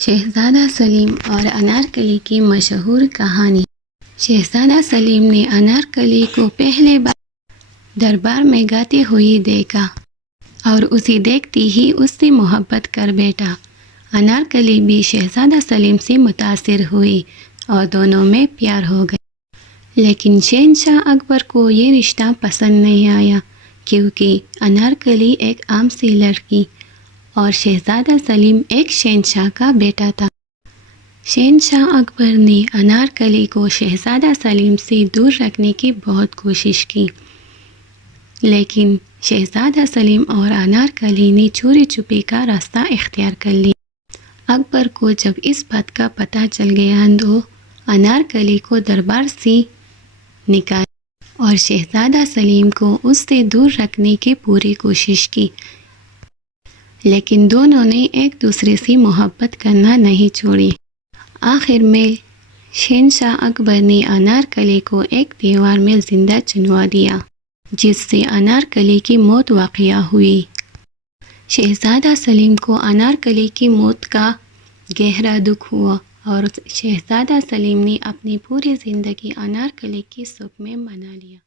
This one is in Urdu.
شہزادہ سلیم اور انارکلی کی مشہور کہانی۔ شہزادہ سلیم نے انارکلی کو پہلے بار دربار میں گاتی ہوئی دیکھا اور اسے دیکھتی ہی اس سے محبت کر بیٹھا۔ انارکلی بھی شہزادہ سلیم سے متاثر ہوئی اور دونوں میں پیار ہو گیا۔ لیکن شہنشاہ اکبر کو یہ رشتہ پسند نہیں آیا، کیونکہ انارکلی ایک عام سی لڑکی اور شہزادہ سلیم ایک شہنشاہ کا بیٹا تھا۔ شہنشاہ اکبر نے انارکلی کو شہزادہ سلیم سے دور رکھنے کی بہت کوشش کی، لیکن شہزادہ سلیم اور انارکلی نے چوری چھپے کا راستہ اختیار کر لیا۔ اکبر کو جب اس بات کا پتہ چل گیا تو انارکلی کو دربار سے نکالا اور شہزادہ سلیم کو اس سے دور رکھنے کی پوری کوشش کی، لیکن دونوں نے ایک دوسرے سے محبت کرنا نہیں چھوڑی۔ آخر میں شہنشاہ اکبر نے انارکلی کو ایک تہوار میں زندہ چنوا دیا، جس سے انارکلی کی موت واقع ہوئی۔ شہزادہ سلیم کو انارکلی کی موت کا گہرا دکھ ہوا اور شہزادہ سلیم نے اپنی پوری زندگی انارکلی کے سکھ میں منا لیا۔